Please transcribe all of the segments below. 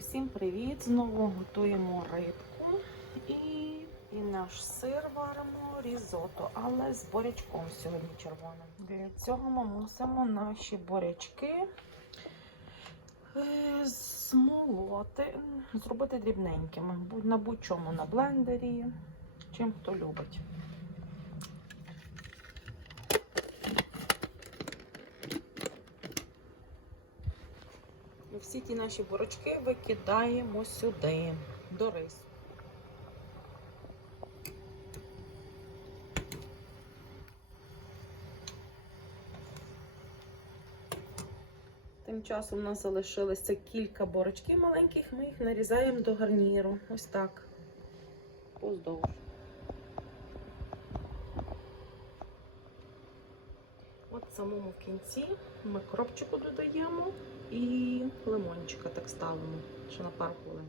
Усім привіт! Знову готуємо рибку і, і наш сир варимо різото, але з бурячком сьогодні червоним. Для цього ми мусимо наші бурячки е, змолоти, зробити дрібненькими. На будь-чому, на блендері, чим хто любить. Всі ті наші бурочки викидаємо сюди, до рису. Тим часом у нас залишилося кілька борочків маленьких, ми їх нарізаємо до гарніру. Ось так. Поздовж. От в самому кінці ми кропчику додаємо лимончика так ставимо, ще на пару хвилин.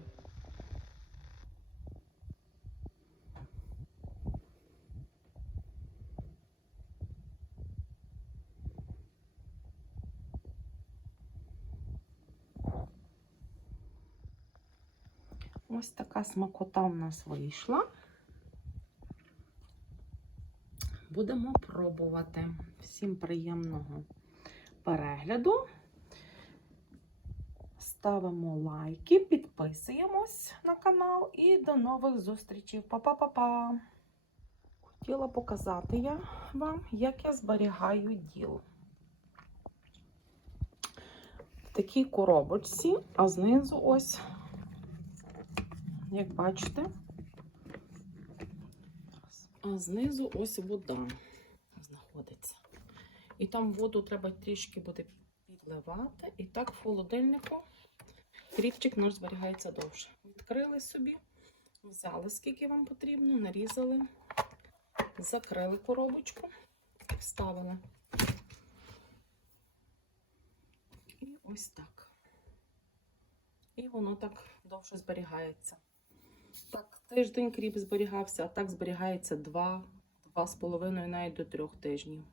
Ось така смакота у нас вийшла. Будемо пробувати. Всім приємного перегляду. Ставимо лайки, підписуємось на канал і до нових зустрічей. Па-па-па-па! Хотіла показати я вам, як я зберігаю діл. В такій коробочці, а знизу ось, як бачите, а знизу ось вода знаходиться. І там воду треба трішки буде підливати. І так в холодильнику кріпчик наш зберігається довше. Відкрили собі, взяли скільки вам потрібно, нарізали, закрили коробочку, вставили. І ось так. І воно так довше зберігається. Так, тиждень кріп зберігався, а так зберігається 2, 2,5 навіть до 3 тижнів.